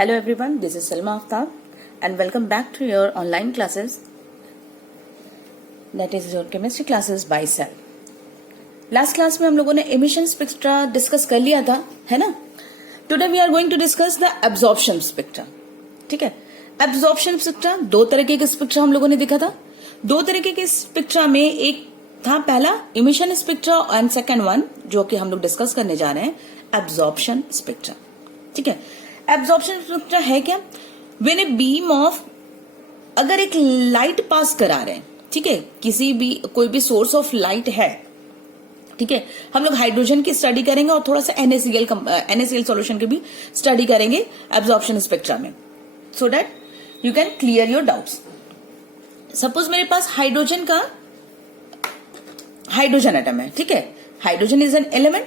Hello everyone, this is Salma Aftab and welcome back to your online classes, that is your chemistry classes by Cell. Last class में हम लोगों ने emission spectra discuss कर लिया था, है ना? Today we are going to discuss the absorption spectra. ठीक है, एब्जॉर्प्शन स्पेक्ट्रा दो तरीके के स्पेक्ट्रा हम लोगों ने देखा था. दो तरीके के स्पेक्ट्रा में एक था पहला emission spectra and second one जो कि हम लोग डिस्कस करने जा रहे हैं एब्जॉर्प्शन स्पेक्ट्रा. ठीक है, एब्जॉर्प्शन स्पेक्ट्रा है क्या? व्हेन ए बीम ऑफ, अगर एक लाइट पास करा रहे हैं, ठीक है, किसी भी कोई भी सोर्स ऑफ लाइट है, ठीक है, हम लोग हाइड्रोजन की स्टडी करेंगे और थोड़ा सा NaCl सॉल्यूशन की भी स्टडी करेंगे एब्जॉर्प्शन स्पेक्ट्रा में, so that you can clear your doubts. Suppose मेरे पास हाइड्रोजन एटम है, ठीक है, हाइड्रोजन इज एन एलिमेंट,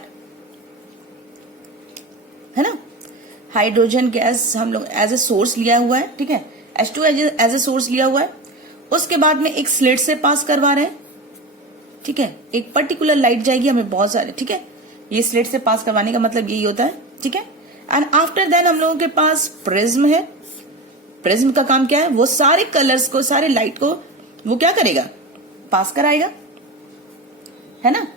है ना. हाइड्रोजन गैस हम लोग एज ए सोर्स लिया हुआ है, ठीक है, H2 एज ए सोर्स लिया हुआ है. उसके बाद में एक स्लिट से पास करवा रहे हैं, ठीक है, एक पर्टिकुलर लाइट जाएगी हमें बहुत सारे, ठीक है, ये स्लिट से पास करवाने का मतलब यही होता है, ठीक है. एंड आफ्टर देन हम लोगों के पास प्रिज्म है. प्रिज्म का काम क्या है? वो सारे कलर्स को, सारे लाइट को वो क्या करेगा? पास कराएगा, है ना.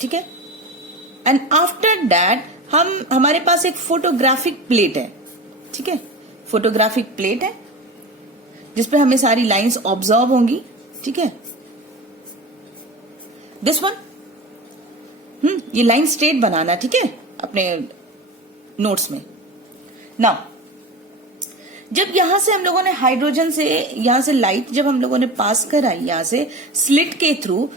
ठीक है, एंड आफ्टर दैट हमारे पास एक फोटोग्राफिक प्लेट है, ठीक है, फोटोग्राफिक प्लेट है जिसपे हमें सारी लाइंस ऑब्जर्व होंगी, ठीक है. दिस वन, ये लाइन स्ट्रेट बनाना, ठीक है, अपने नोट्स में. नाउ जब यहां से हम लोगों ने हाइड्रोजन से, यहां से लाइट जब हम लोगों ने पास कराई, यहां से स्लिट के थ्रू,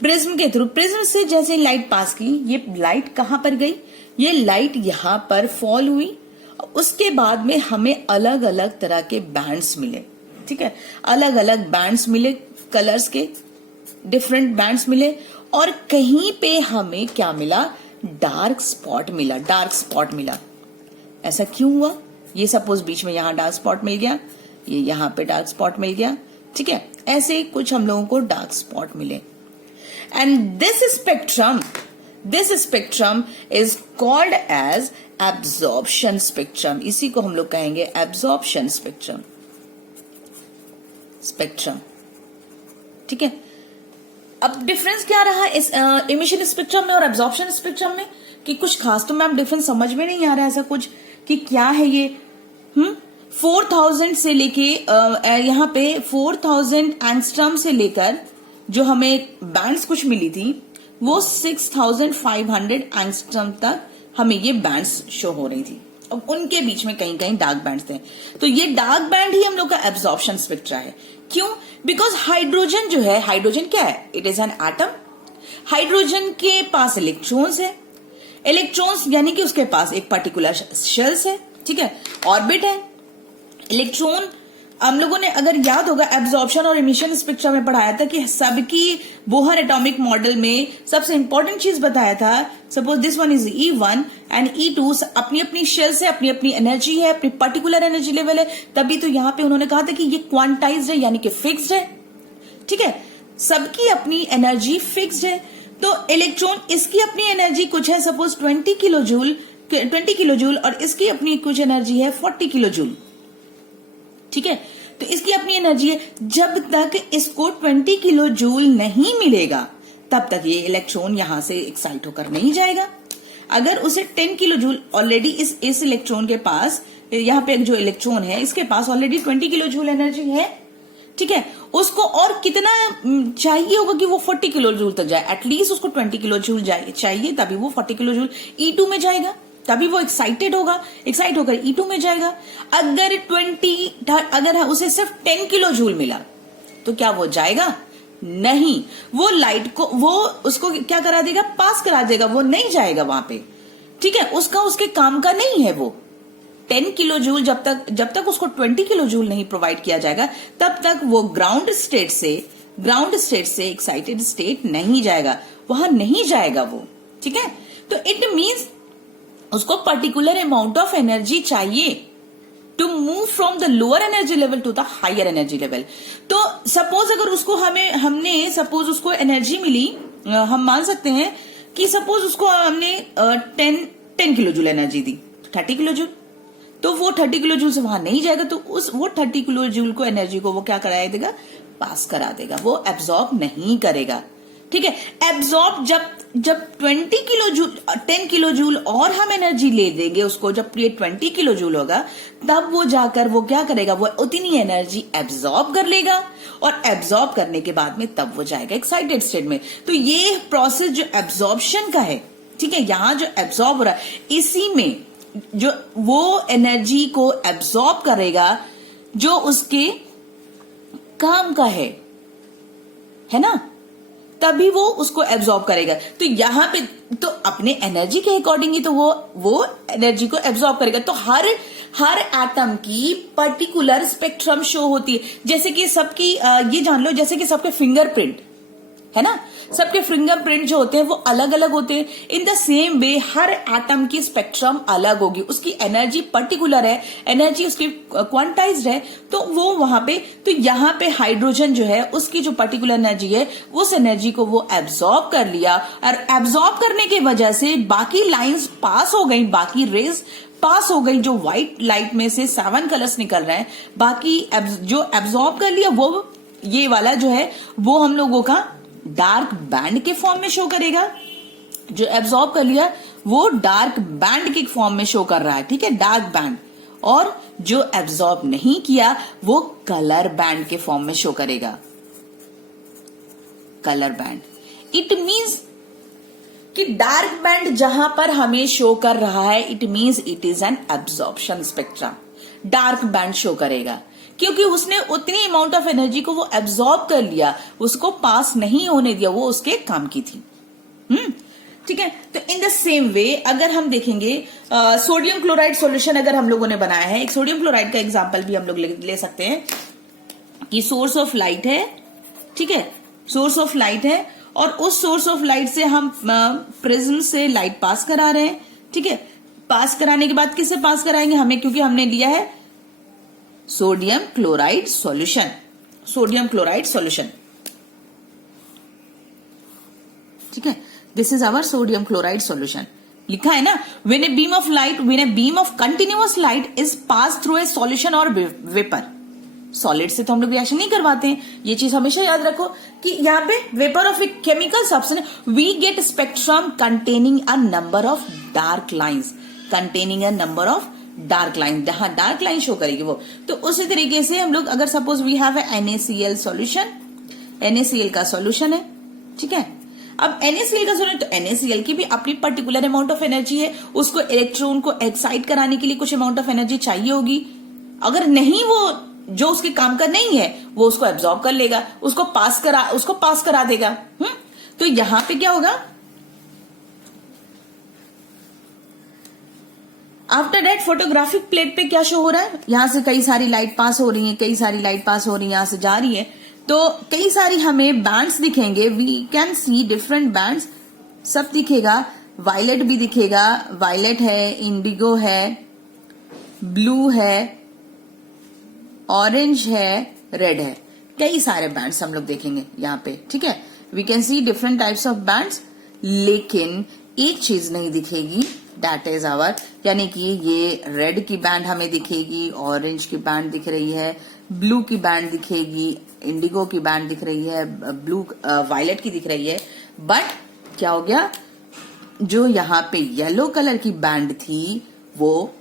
प्रिज्म के थ्रू, प्रिज्म से जैसे लाइट पास की, ये लाइट कहां पर गई? ये लाइट यहां पर फॉल हुई. उसके बाद में हमें अलग अलग तरह के बैंड्स मिले, ठीक है, अलग अलग बैंड्स मिले, कलर्स के डिफरेंट बैंड्स मिले. और कहीं पे हमें क्या मिला? डार्क स्पॉट मिला, डार्क स्पॉट मिला. ऐसा क्यों हुआ? ये सपोज बीच में यहां डार्क स्पॉट मिल गया, ये यहां पे डार्क स्पॉट मिल गया, ठीक है, ऐसे कुछ हम लोगों को डार्क स्पॉट मिले. And this spectrum is called as absorption spectrum. इसी को हम लोग कहेंगे एब्जॉर्प्शन स्पेक्ट्रम. ठीक है, अब डिफरेंस क्या रहा इस इमिशन स्पेक्ट्रम में और एब्जॉर्प्शन स्पेक्ट्रम में? कि कुछ खास तो मैम डिफरेंस समझ में नहीं आ रहा है ऐसा कुछ कि क्या है ये. 4000 से लेके यहाँ पे 4000 एंगस्ट्रम से लेकर जो हमें बैंड्स कुछ मिली थी वो 6500 एंगस्ट्रम तक हमें ये बैंड्स शो हो रही थी. अब उनके बीच में कहीं कहीं डार्क बैंड्स थे, तो ये डार्क बैंड ही हम लोग का एब्जॉर्प्शन स्पेक्ट्रा है. क्यों? बिकॉज हाइड्रोजन जो है, हाइड्रोजन क्या है? It is an atom. Hydrogen के पास इलेक्ट्रॉन्स है, इलेक्ट्रॉन्स यानी कि उसके पास एक पर्टिकुलर शेल्स है, ठीक है, ऑर्बिट है. इलेक्ट्रॉन हम लोगों ने अगर याद होगा एब्जॉर्प्शन और इमिशन स्पेक्ट्रा में पढ़ाया था कि सबकी बोहर एटॉमिक मॉडल में सबसे इंपॉर्टेंट चीज बताया था. Suppose this one is E1 and E2 अपनी अपनी शेल से अपनी अपनी एनर्जी है, अपनी पर्टिकुलर एनर्जी लेवल है. तभी तो यहां पे उन्होंने कहा था कि ये क्वांटाइज्ड है यानी कि फिक्स्ड है, ठीक है, सबकी अपनी एनर्जी फिक्स्ड है. तो इलेक्ट्रॉन, इसकी अपनी एनर्जी कुछ है, सपोज 20 किलो जूल और इसकी अपनी कुछ एनर्जी है 40 किलो जूल, ठीक है. तो इसकी अपनी एनर्जी है. जब तक इसको 20 किलो जूल नहीं मिलेगा तब तक ये इलेक्ट्रॉन यहां से एक्साइट होकर नहीं जाएगा. अगर उसे 10 किलो जूल ऑलरेडी इस इलेक्ट्रॉन के पास, यहाँ पे जो इलेक्ट्रॉन है इसके पास ऑलरेडी 20 किलो जूल एनर्जी है, ठीक है, उसको और कितना चाहिए होगा कि वो 40 किलो जूल तक जाए? एटलीस्ट उसको 20 किलो जूल चाहिए, तभी वो 40 किलो जूल E2 में जाएगा, तभी वो एक्साइट होकर E2 में जाएगा. अगर उसे सिर्फ 10 किलो जूल मिला तो क्या वो जाएगा? नहीं, वो लाइट को, वो उसको क्या करा देगा? पास करा देगा, वो नहीं जाएगा वहां पे, ठीक है, उसके काम का नहीं है वो. 10 किलो जूल जब तक उसको 20 किलो जूल नहीं प्रोवाइड किया जाएगा तब तक वो ग्राउंड स्टेट से एक्साइटेड स्टेट नहीं जाएगा, वहां नहीं जाएगा वो, ठीक है. तो इट मीन्स उसको पर्टिकुलर अमाउंट ऑफ एनर्जी चाहिए to move from the lower energy level to the higher energy level. तो सपोज अगर उसको हमने सपोज उसको एनर्जी मिली, हम मान सकते हैं कि सपोज उसको हमने 10 10 किलो जूल एनर्जी दी, 30 किलो जूल, तो वो 30 किलो जूल से वहां नहीं जाएगा, तो वो 30 किलो जूल को एनर्जी को वो क्या करा देगा, पास करा देगा, वो एब्जॉर्ब नहीं करेगा। ठीक है, एब्जॉर्ब जब 20 किलो जूल 10 किलो जूल और हम एनर्जी ले देंगे उसको, जब ये 20 किलो जूल होगा तब वो जाकर वो क्या करेगा, वो उतनी एनर्जी एब्जॉर्ब कर लेगा, और एब्जॉर्ब करने के बाद में तब वो जाएगा एक्साइटेड स्टेट में। तो ये प्रोसेस जो एब्जॉर्प्शन का है, ठीक है, यहां जो एब्जॉर्ब हो रहा है, इसी में जो वो एनर्जी को एब्जॉर्ब करेगा जो उसके काम का है ना, तभी वो उसको एब्जॉर्ब करेगा। तो यहां पे तो अपने एनर्जी के अकॉर्डिंग ही तो वो एनर्जी को एब्जॉर्ब करेगा। तो हर एटम की पर्टिकुलर स्पेक्ट्रम शो होती है, जैसे कि सबकी ये जान लो, जैसे कि सबके फिंगरप्रिंट है ना, सबके फिंगरप्रिंट जो होते हैं वो अलग अलग होते हैं। In the same way her atom की स्पेक्ट्रम अलग होगी, उसकी एनर्जी पर्टिकुलर है, एनर्जी उसकी क्वांटाइज्ड है, तो वो वहां पे, तो यहां पे हाइड्रोजन जो है उसकी जो पर्टिकुलर एनर्जी है उस एनर्जी को वो एब्जॉर्ब कर लिया, और एब्जॉर्ब करने की वजह से बाकी लाइंस पास हो गई, बाकी रेज पास हो गई, जो व्हाइट लाइट में से 7 कलर्स निकल रहे हैं, बाकी जो एब्जॉर्ब कर लिया वो ये वाला जो है वो हम लोगों का डार्क बैंड के फॉर्म में शो करेगा। जो एब्जॉर्ब कर लिया वो डार्क बैंड के फॉर्म में शो कर रहा है, ठीक है, डार्क बैंड। और जो एब्जॉर्ब नहीं किया वो कलर बैंड के फॉर्म में शो करेगा, कलर बैंड। इट मींस कि डार्क बैंड जहां पर हमें शो कर रहा है, it means it is an absorption spectrum, dark band show करेगा, क्योंकि उसने उतनी अमाउंट ऑफ एनर्जी को वो एब्जॉर्ब कर लिया, उसको पास नहीं होने दिया, वो उसके काम की थी। ठीक है, तो इन द सेम वे अगर हम देखेंगे सोडियम क्लोराइड सॉल्यूशन अगर हम लोगों ने बनाया है, एक सोडियम क्लोराइड का एग्जांपल भी हम लोग ले सकते हैं कि सोर्स ऑफ लाइट है, ठीक है, सोर्स ऑफ लाइट है, और उस सोर्स ऑफ लाइट से हम प्रिज्म से लाइट पास करा रहे हैं, ठीक है। पास कराने के बाद किससे पास कराएंगे हमें, क्योंकि हमने लिया है sodium chloride solution, sodium chloride solution, ठीक है, this is our sodium chloride solution. लिखा है ना, when a beam of light, when a beam of continuous light is pass through a solution और वेपर, सॉलिड से तो हम लोग रिएक्शन नहीं करवाते हैं, ये चीज हमेशा याद रखो कि यहाँ पे vapour of a chemical substance we get spectrum containing a number of dark lines, containing a number of dark line, जहां डार्क लाइन शो करेगी वो। तो उसी तरीके से हम लोग अगर suppose we have NaCl solution, NaCl का सॉल्यूशन है, ठीक है। अब NaCl का सॉल्यूशन, तो NaCl की भी अपनी पर्टिकुलर अमाउंट ऑफ एनर्जी है, उसको इलेक्ट्रॉन को एक्साइट कराने के लिए कुछ अमाउंट ऑफ एनर्जी चाहिए होगी। अगर नहीं, वो जो उसके काम का नहीं है वो उसको एब्जॉर्ब कर लेगा, उसको पास करा देगा। तो यहां पे क्या होगा, आफ्टर दैट फोटोग्राफिक प्लेट पे क्या शो हो रहा है, यहां से कई सारी लाइट पास हो रही है, कई सारी लाइट पास हो रही है, यहां से जा रही है, तो कई सारी हमें बैंड्स दिखेंगे, we can see different bands, सब दिखेगा, वायलेट भी दिखेगा, वायलेट है, इंडिगो है, ब्लू है, ऑरेंज है, रेड है, कई सारे बैंड्स हम लोग देखेंगे यहाँ पे, ठीक है। We can see different types of bands, लेकिन एक चीज नहीं दिखेगी, दैट इज आवर, यानी कि ये रेड की बैंड हमें दिखेगी, ऑरेंज की बैंड दिख रही है, ब्लू की बैंड दिखेगी, इंडिगो की बैंड दिख रही है, ब्लू वायलेट की दिख रही है, बट क्या हो गया, जो यहाँ पे येलो कलर की बैंड थी वो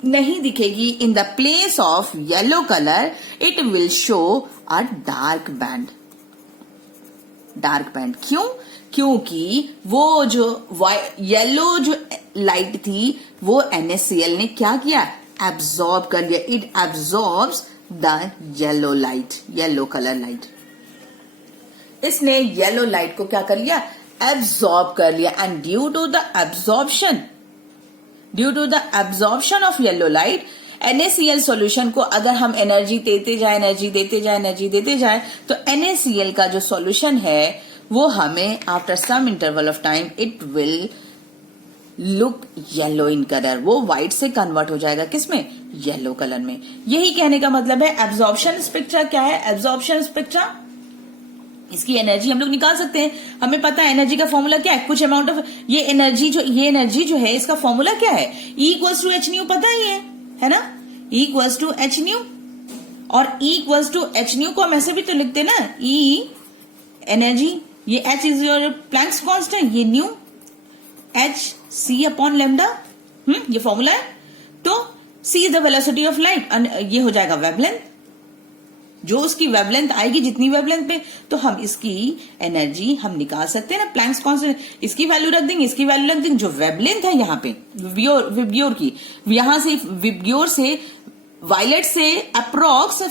नहीं दिखेगी। In the place of yellow colour it will show a dark band, dark band. क्यों, क्योंकि वो जो येलो जो लाइट थी वो NaCl ने क्या किया, एब्जॉर्ब कर लिया, it absorbs the yellow light, yellow colour light, इसने येलो लाइट को क्या कर लिया, एब्जॉर्ब कर लिया। And due to the absorption of yellow light, NaCl solution को अगर हम एनर्जी देते जाए तो NaCl का जो सॉल्यूशन है वो हमें after some interval of time it will look yellow in colour, वो व्हाइट से कन्वर्ट हो जाएगा किसमें, येलो कलर में। यही कहने का मतलब है एब्जॉर्प्शन स्पेक्ट्रा क्या है, एब्जॉर्प्शन स्पेक्ट्रा इसकी एनर्जी हम लोग निकाल सकते हैं। हमें पता है एनर्जी का फॉर्मूला क्या है, कुछ अमाउंट ऑफ ये एनर्जी जो है इसका फॉर्मूला क्या है, E equals to H nu, पता ही है ना, E equals to H nu. और E equals to H nu को हम ऐसे भी तो लिखते हैं ना, E एनर्जी, ये H is your Planck's constant, ये nu H C upon lambda, ये फॉर्मूला है। तो C is the velocity of light, ये हो जाएगा वेवलेंथ, जो उसकी वेवलेंथ आएगी जितनी वेवलेंथ पे, तो हम इसकी एनर्जी हम निकाल सकते हैं ना, प्लैंक्स कांस्टेंट, इसकी वैल्यू रख देंगे, इसकी वैल्यू रख देंगे, जो वेवलेंथ है यहाँ पे विब्ग्योर की, यहां से विब्ग्योर से वायलेट से अप्रोक्स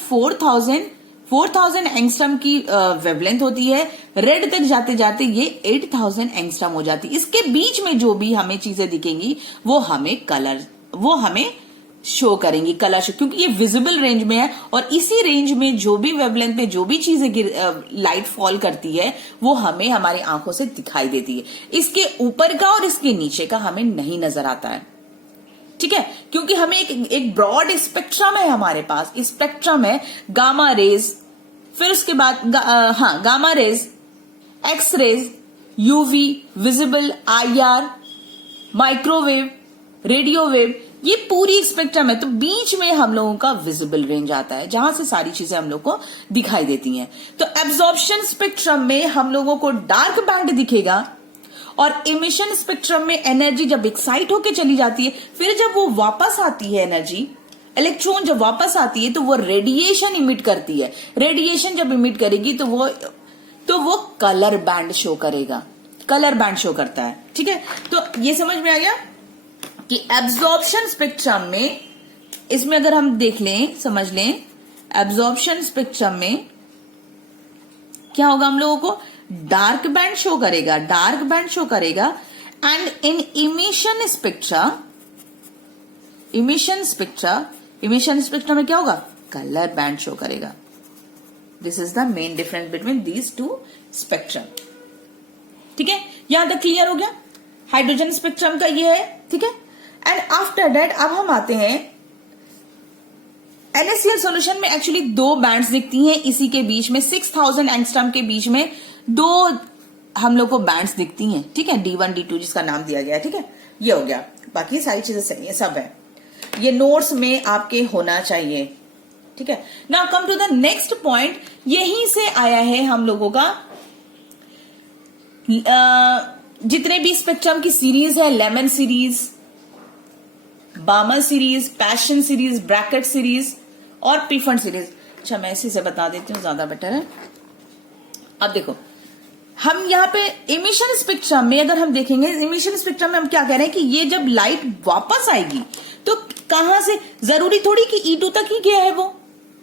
4000 एंगस्ट्रम की वेवलेंथ होती है, रेड तक जाते जाते ये 8000 एंगस्ट्रम हो जाती है। इसके बीच में जो भी हमें चीजें दिखेंगी वो हमें शो करेंगी कलर शो, क्योंकि ये विजिबल रेंज में है, और इसी रेंज में जो भी वेवलेंथ में जो भी चीजें लाइट फॉल करती है वो हमें हमारी आंखों से दिखाई देती है। इसके ऊपर का और इसके नीचे का हमें नहीं नजर आता है, ठीक है, क्योंकि हमें एक ब्रॉड स्पेक्ट्रम है हमारे पास। स्पेक्ट्रम है गामा रेज, फिर उसके बाद gamma rays, X rays, UV, visible, IR, microwave, radio wave, ये पूरी स्पेक्ट्रम है। तो बीच में हम लोगों का विजिबल रेंज आता है, जहां से सारी चीजें हम लोग को दिखाई देती हैं। तो एब्जॉर्प्शन स्पेक्ट्रम में हम लोगों को डार्क बैंड दिखेगा, और इमिशन स्पेक्ट्रम में एनर्जी जब एक्साइट होके चली जाती है, फिर जब वो वापस आती है एनर्जी, इलेक्ट्रॉन जब वापस आती है तो वो रेडिएशन इमिट करती है। रेडिएशन जब इमिट करेगी तो वो कलर बैंड शो करेगा, कलर बैंड शो करता है, ठीक है। तो ये समझ में आ गया कि एब्जॉर्प्शन स्पेक्ट्रम में, इसमें अगर हम देख लें, समझ लें, एब्जॉर्प्शन स्पेक्ट्रम में क्या होगा, हम लोगों को डार्क बैंड शो करेगा, एंड इन इमिशन स्पेक्ट्रा में क्या होगा, कलर बैंड शो करेगा। This is the main difference between these two spectrum, ठीक है। यहां तक क्लियर हो गया, हाइड्रोजन स्पेक्ट्रम का ये है, ठीक है। एंड आफ्टर दैट अब हम आते हैं NaCl सॉल्यूशन में। एक्चुअली दो बैंड्स दिखती हैं इसी के बीच में, 6000 एंगस्ट्रम के बीच में दो हम लोग को बैंड्स दिखती हैं, ठीक है, D1 D2 जिसका नाम दिया गया है, ठीक है। ये हो गया, बाकी सारी चीजें सही है, सब है, ये नोट्स में आपके होना चाहिए, ठीक है। Now come to the next point, यहीं से आया है हम लोगों का जितने भी स्पेक्ट्रम की सीरीज है, Lyman series, Balmer series, passion series, Brackett series और पीफंड सीरीज। अच्छा, मैं इसी से बता देती हूँ, ज्यादा बेटर है। अब देखो, हम यहाँ पे इमिशन स्पेक्ट्रम में अगर हम देखेंगे, इमिशन स्पेक्ट्रम में हम क्या कह रहे हैं कि ये जब लाइट वापस आएगी तो कहां से, जरूरी थोड़ी कि E2 तक ही गया है वो,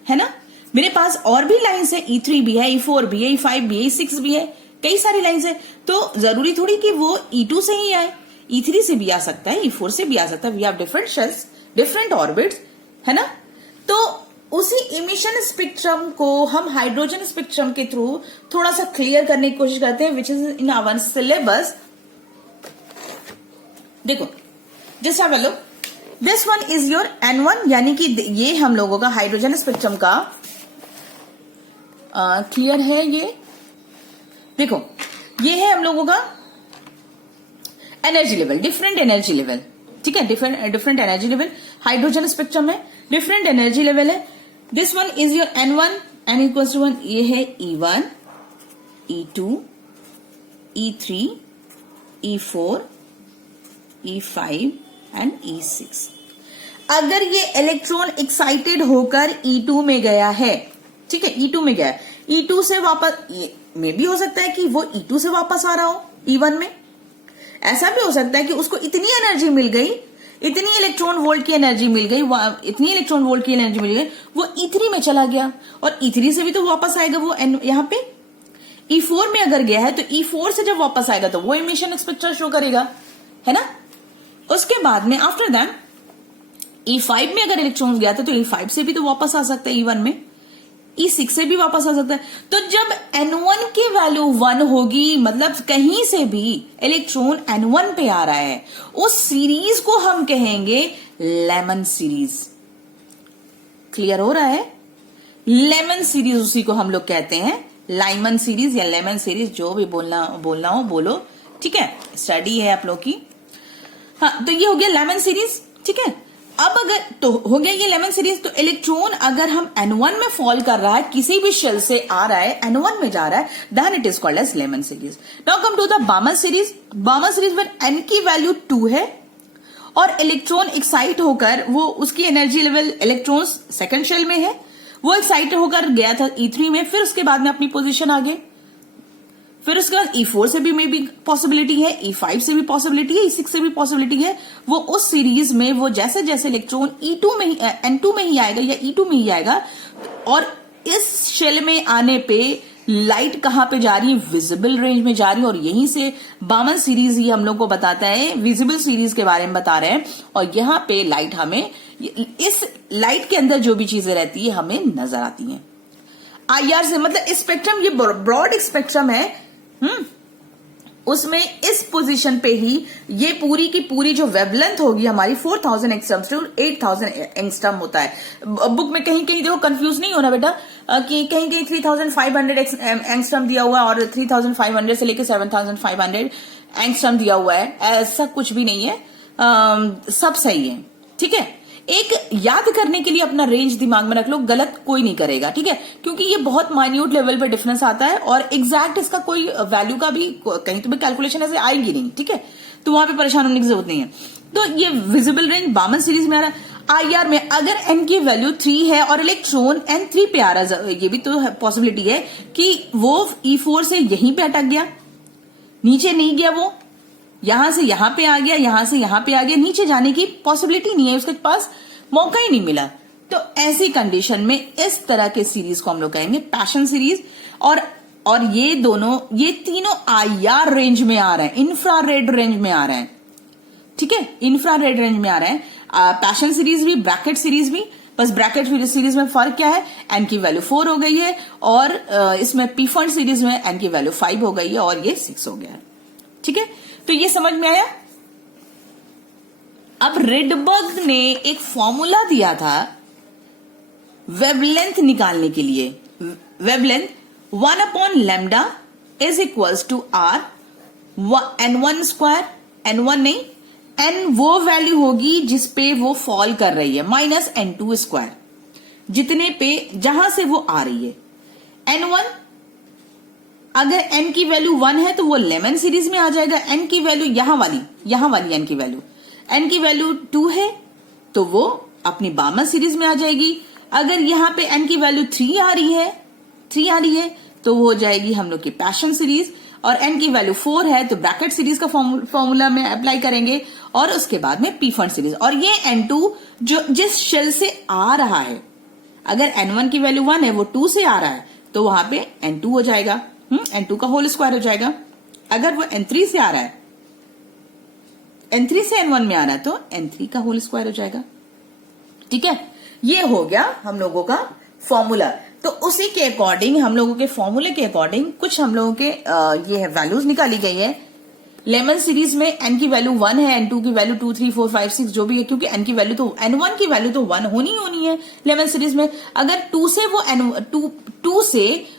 है ना। मेरे पास और भी लाइन्स है, E3 भी है, E4 भी है, E5 भी है, E6 भी है, कई सारी लाइन्स है। तो जरूरी थोड़ी कि वो E2 से ही आए, E3 से भी आ सकता है, E4 से भी आ सकता है। We have different shells, different orbits, है ना। तो उसी इमिशन स्पेक्ट्रम को हम हाइड्रोजन स्पेक्ट्रम के थ्रू थोड़ा सा क्लियर करने की कोशिश करते हैं, which is in our syllabus. देखो, just have a look, this one is your N1, यानी कि ये हम लोगों का हाइड्रोजन स्पेक्ट्रम का क्लियर है। ये देखो, ये है हम लोगों का energy level, different energy level, ठीक है, different energy level hydrogen spectrum में, डिफरेंट एनर्जी लेवल है। This one is your N1, N equals to 1, ये है E1, E2, E3, E4, E5 and E6। अगर ये इलेक्ट्रॉन एक्साइटेड होकर E2 में गया है, ठीक है, E2 में गया, E2 से वापस, में भी हो सकता है कि वो E2 से वापस आ रहा हो E1 में, ऐसा भी हो सकता है कि उसको इतनी एनर्जी मिल गई, इतनी इलेक्ट्रॉन वोल्ट की एनर्जी मिल गई, वो E3 में चला गया, और E3 से भी तो वापस आएगा वो यहाँ पे E4 में अगर गया है, तो E4 से जब वापस आएगा तो वो इमिशन स्पेक्ट्रा शो करेगा, है ना। उसके बाद में आफ्टर दैट E5 में अगर इलेक्ट्रॉन्स गया था तो E5 से भी तो वापस आ सकता है E1 में, E6 से भी वापस आ सकता है। तो जब N1 की वैल्यू 1 होगी, मतलब कहीं से भी इलेक्ट्रॉन N1 पे आ रहा है, उस सीरीज को हम कहेंगे लेमन सीरीज। क्लियर हो रहा है, लेमन सीरीज उसी को हम लोग कहते हैं लाइमन सीरीज या लेमन सीरीज, जो भी बोलना हो बोलो, ठीक है, स्टडी है आप लोग की। हाँ, तो ये हो गया लेमन सीरीज, ठीक है। अब अगर तो हो गया ये लेमन सीरीज, तो इलेक्ट्रॉन अगर हम N1 में फॉल कर रहा है, किसी भी शेल से आ रहा है, N1 में जा रहा है, then it is called as Lyman series. Now come to the Balmer series. Balmer series में N की वैल्यू 2 है और इलेक्ट्रॉन एक्साइट होकर वो उसकी energy level, electron second shell में है, वो एक्साइट होकर गया था E3 में, फिर उसके बाद में अपनी पोजीशन आ गए, फिर उसके बाद E4 से भी मे बी पॉसिबिलिटी है, E5 से भी पॉसिबिलिटी है, E6 से भी पॉसिबिलिटी है। वो उस सीरीज में वो जैसे जैसे इलेक्ट्रॉन E2 में ही, N2 में ही आएगा या E2 में ही आएगा, और इस शेल में आने पे लाइट कहां पे जा रही है, विजिबल रेंज में जा रही है, और यहीं से बामन सीरीज ही हम लोग को बताता है, विजिबल सीरीज के बारे में बता रहे हैं। और यहां पे लाइट हमें, इस लाइट के अंदर जो भी चीजें रहती है हमें नजर आती हैं IR से, मतलब स्पेक्ट्रम, ये ब्रॉड स्पेक्ट्रम है, उसमें इस पोजीशन पे ही ये पूरी की पूरी जो वेवलेंथ होगी हमारी 4000 एंगस्ट्रम टू 8000 एंगस्ट्रम होता है। बुक में कहीं कहीं देखो, कंफ्यूज नहीं होना बेटा, कि कहीं कहीं 3500 एंगस्ट्रम दिया हुआ है और 3500 से लेकर 7500 एंगस्ट्रम दिया हुआ है, ऐसा कुछ भी नहीं है, सब सही है, ठीक है। एक याद करने के लिए अपना रेंज दिमाग में रख लो, गलत कोई नहीं करेगा, ठीक है, क्योंकि ये बहुत माइन्यूट लेवल पे डिफरेंस आता है और एग्जैक्ट इसका कोई वैल्यू का भी कहीं तो भी कैलकुलेशन ऐसे आएगी नहीं, ठीक है, तो वहां पे परेशान होने की जरूरत नहीं है। तो ये विजिबल रेंज बामन सीरीज में आ रहा है। IR में अगर N की वैल्यू 3 है और इलेक्ट्रॉन N3 पे आ रहा है, ये भी तो पॉसिबिलिटी है कि वो E4 से यहीं पे अटक गया, नीचे नहीं गया, वो यहां से यहां पे आ गया, यहां से यहां पे आ गया, नीचे जाने की पॉसिबिलिटी नहीं है, उसके पास मौका ही नहीं मिला। तो ऐसी कंडीशन में इस तरह के सीरीज को हम लोग कहेंगे पैशन सीरीज। और ये दोनों, ये तीनों IR रेंज में आ रहे हैं, इंफ्रारेड रेंज में आ रहे हैं, ठीक है, इंफ्रारेड रेंज में आ रहे हैं। पैशन सीरीज भी, ब्रैकेट सीरीज भी, बस ब्रैकेट सीरीज में फर्क क्या है, N की वैल्यू 4 हो गई है और इसमें पीफंड सीरीज में N की वैल्यू 5 हो गई है और ये 6 हो गया है, ठीक है। तो ये समझ में आया। अब रिडबर्ग ने एक फॉर्मूला दिया था वेवलेंथ निकालने के लिए। Wavelength 1/λ is equals to R N1 square, N1 नहीं, N वो वैल्यू होगी जिस पे वो फॉल कर रही है, माइनस N2 स्क्वायर, जितने पे जहां से वो आ रही है। N1 अगर N की वैल्यू 1 है तो वो लेमन सीरीज में आ जाएगा। N की वैल्यू यहां वाली N की वैल्यू, N की वैल्यू 2 है तो वो अपनी बामर सीरीज में आ जाएगी। अगर यहां पे N की वैल्यू 3 आ रही है तो वो हो जाएगी हम लोग की पैशन सीरीज, और N की वैल्यू 4 है तो ब्रैकेट सीरीज का फॉर्मूला में अप्लाई करेंगे और उसके बाद में पीफंड सीरीज। और ये N2 जो जिस शेल से आ रहा है, अगर N1 की वैल्यू 1 है, वो 2 से आ रहा है तो वहां पे N2 हो जाएगा, N2 का होल स्क्वायर हो जाएगा। अगर वो N3 से आ रहा है, N3 से N1 में आ रहा है तो N3 का होल स्क्वायर हो जाएगा, ठीक है। ये हो गया हम लोगों का फॉर्मूला। तो उसी के अकॉर्डिंग, हम लोगों के फॉर्मूले के अकॉर्डिंग कुछ हम लोगों के ये है वैल्यूज निकाली गई है। लेमन सीरीज में N की वैल्यू 1 है, N2 की वैल्यू 2, 3, 4, 5, 6 जो भी है, क्योंकि N की वैल्यू तो N1 की वैल्यू तो 1 होनी है लेमन सीरीज में। अगर 2 से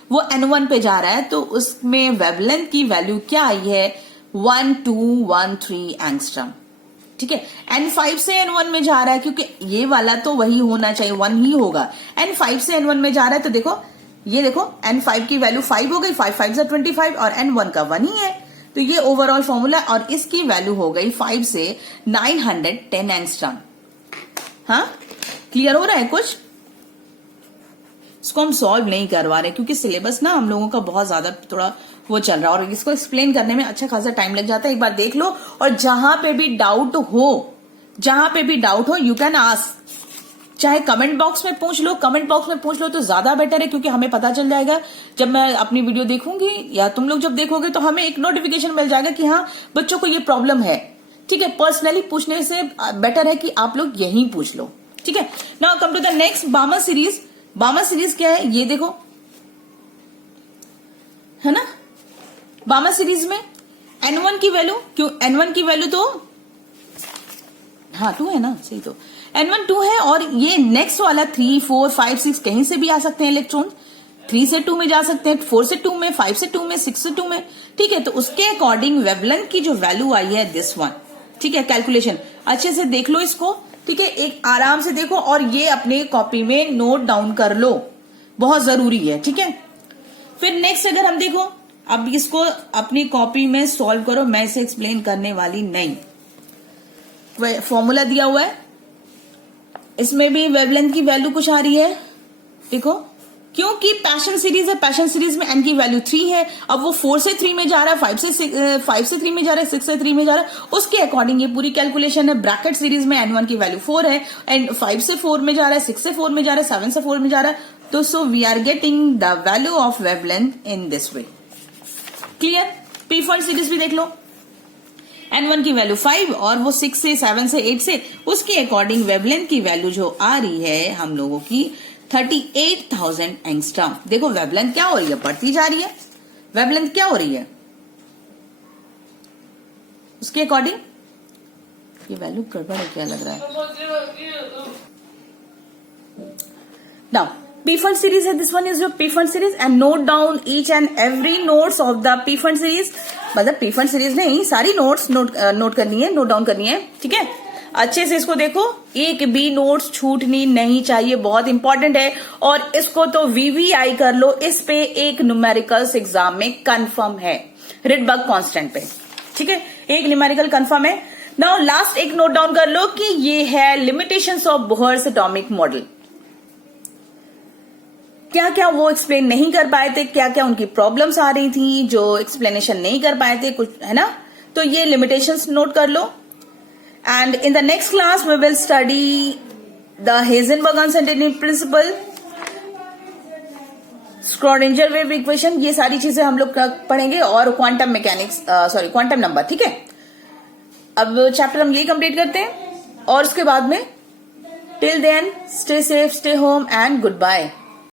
वो N1 पे जा रहा है तो उसमें वेवलेंथ की वैल्यू क्या आई है, 1213 एंगस्ट्रम, ठीक है। N5 से N1 में जा रहा है, क्योंकि ये वाला तो वही होना चाहिए, 1 ही होगा। N5 से N1 में जा रहा है तो देखो, ये देखो N5 की वैल्यू 5 हो गई, 5 5 25 और N1 का 1 ही है, तो ये ओवरऑल फॉर्मूला। और इसकी वैल्यू हो गई 5 से 910 एंगस्ट्रम। हाँ, क्लियर हो रहा है कुछ? इसको हम सॉल्व नहीं करवा रहे क्योंकि सिलेबस ना हम लोगों का बहुत ज्यादा थोड़ा वो चल रहा है और इसको एक्सप्लेन करने में अच्छा खासा टाइम लग जाता है। एक बार देख लो, और जहां पे भी डाउट हो यू कैन आस्क, चाहे कमेंट बॉक्स में पूछ लो तो ज्यादा बेटर है, क्योंकि हमें पता चल जाएगा जब मैं अपनी वीडियो देखूंगी या तुम लोग जब देखोगे तो हमें एक नोटिफिकेशन मिल जाएगा कि हाँ बच्चों को ये प्रॉब्लम है, ठीक है। पर्सनली पूछने से बेटर है कि आप लोग यहीं पूछ लो, ठीक है। Now come to the next Balmer series. Balmer series क्या है ये देखो, है ना। बामर सीरीज में N1 की वैल्यू, क्यों N1 की वैल्यू तो हाँ 2 है ना, सही, तो N1 2 है और ये नेक्स्ट वाला 3, 4, 5, 6 कहीं से भी आ सकते हैं इलेक्ट्रॉन। 3 से 2 में जा सकते हैं, 4 से 2 में, 5 से 2 में, 6 से 2 में, ठीक है। तो उसके अकॉर्डिंग वेवलेंथ की जो वैल्यू आई है दिस वन, ठीक है। कैलकुलेशन अच्छे से देख लो इसको, ठीक है, एक आराम से देखो और ये अपने कॉपी में नोट डाउन कर लो, बहुत जरूरी है, ठीक है। फिर नेक्स्ट अगर हम देखो, अब इसको अपनी कॉपी में सॉल्व करो, मैं इसे एक्सप्लेन करने वाली नहीं। फॉर्मूला दिया हुआ है, इसमें भी वेवलेंथ की वैल्यू कुछ आ रही है, देखो, क्योंकि पैशन सीरीज है, पैशन सीरीज में एन की वैल्यू 3 है। अब वो 4 से 3 में जा रहा है, 5 से 3 में जा रहा है, 6 से 3 में जा रहा है, उसके अकॉर्डिंग ये पूरी कैलकुलेशन है। ब्रैकेट सीरीज में N1 की वैल्यू 4 है, एंड 5 से 4 में जा रहा है, 6 से 4 में जा रहा है, 7 से 4 में जा रहा है। तो so we are getting the value of wavelength in this way. Clear? Pfund series भी देख लो, N1 की वैल्यू 5 और वो 6 से 7 से 8 से, उसके अकॉर्डिंग वेवलेंथ की वैल्यू जो आ रही है हम लोगों की 38,000 एंगस्ट्रॉम। देखो वेवलेंथ क्या हो रही है, बढ़ती जा रही है। वेवलेंथ क्या हो रही है उसके अकॉर्डिंग, ये वैल्यू गड़बड़ है क्या लग रहा है। नाउ P fund series है, this one is your P fund series and note down each and every notes of the P fund series। मतलब P fund series नहीं, सारी नोट्स नोट करनी है, नोट डाउन करनी है, ठीक है। अच्छे से इसको देखो, एक भी नोट्स छूटनी नहीं चाहिए, बहुत इंपॉर्टेंट है। और इसको तो VVI कर लो, इस पे एक न्यूमेरिकल्स एग्जाम में कंफर्म है, रिडबर्ग कांस्टेंट पे, ठीक है, एक न्यूमेरिकल कंफर्म है। नाउ लास्ट एक नोट डाउन कर लो कि ये है limitations of Bohr's atomic model. क्या क्या वो एक्सप्लेन नहीं कर पाए थे, क्या क्या उनकी प्रॉब्लम्स आ रही थी जो एक्सप्लेनेशन नहीं कर पाए थे, कुछ है ना। तो ये लिमिटेशंस नोट कर लो। And in the next class we will study the Heisenberg uncertainty principle, Schrodinger wave equation, ये सारी चीजें हम लोग पढ़ेंगे, और quantum mechanics, sorry quantum number, ठीक है। अब चैप्टर हम ये कंप्लीट करते हैं और उसके बाद में till then stay safe, stay home and good bye.